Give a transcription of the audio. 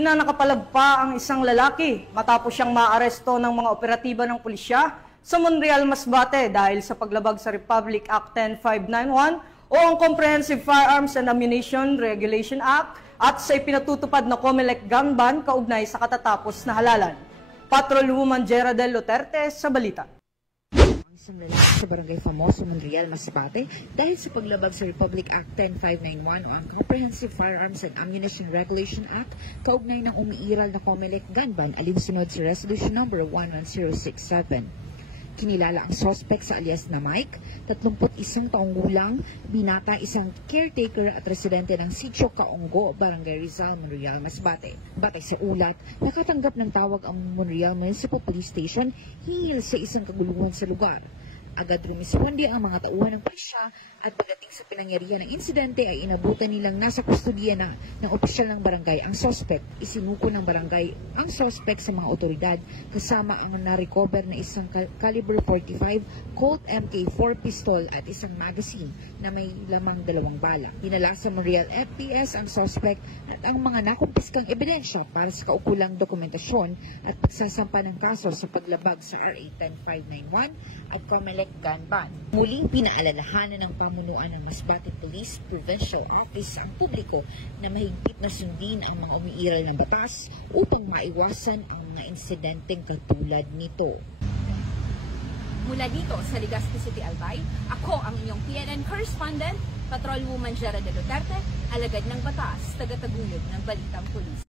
Hindi na nakapalagpa ang isang lalaki matapos siyang maaresto ng mga operatiba ng pulisya sa Monreal, Masbate dahil sa paglabag sa Republic Act 10591 o ang Comprehensive Firearms and Ammunition Regulation Act at sa ipinatutupad na COMELEC gun ban kaugnay sa katatapos na halalan. Patrolwoman Jera del Luterte sa balita. Isang lalaki sa Barangay Famoso, Monreal, Masbate dahil sa paglabag sa Republic Act 10591 o ang Comprehensive Firearms and Ammunition Regulation Act kaugnay ng umiiral na COMELEC gun ban alinsunod sa Resolution Number 11067. Kinilala ang suspect sa alias na Mike, 31 taong gulang, binata, isang caretaker at residente ng Sitio Kaonggo, Barangay Rizal, Monreal, Masbate. Batay sa ulat, nakatanggap ng tawag ang Monreal Municipal Police Station hinggil sa isang kaguluhan sa lugar. Agad rumisponde ang mga tauhan ng pulisya at pagdating sa pinangyarihan ng insidente ay inabutan nilang nasa kustodiya na ng opisyal ng barangay ang suspect. Isinuko ng barangay ang suspect sa mga otoridad kasama ang na-recover na isang caliber 45 Colt MK4 pistol at isang magazine na may lamang 2 bala. Dinala sa Monreal FPS ang suspect at ang mga nakumpiskang ebidensya para sa kaukulang dokumentasyon at pagsasampa ng kaso sa paglabag sa RA 10591 at COMELEC gun ban. Muling pinaalalahanan ng pamunuan ng Masbate Police Provincial Office ang publiko na mahigpit na sundin ang mga umiiral ng batas upang maiwasan ang mga insidenteng katulad nito. Mula dito sa Legazpi City, Albay, ako ang inyong PNN correspondent, Patrolwoman Jera del Luterte, alagad ng batas, tagataguyod ng Balitang Pulis.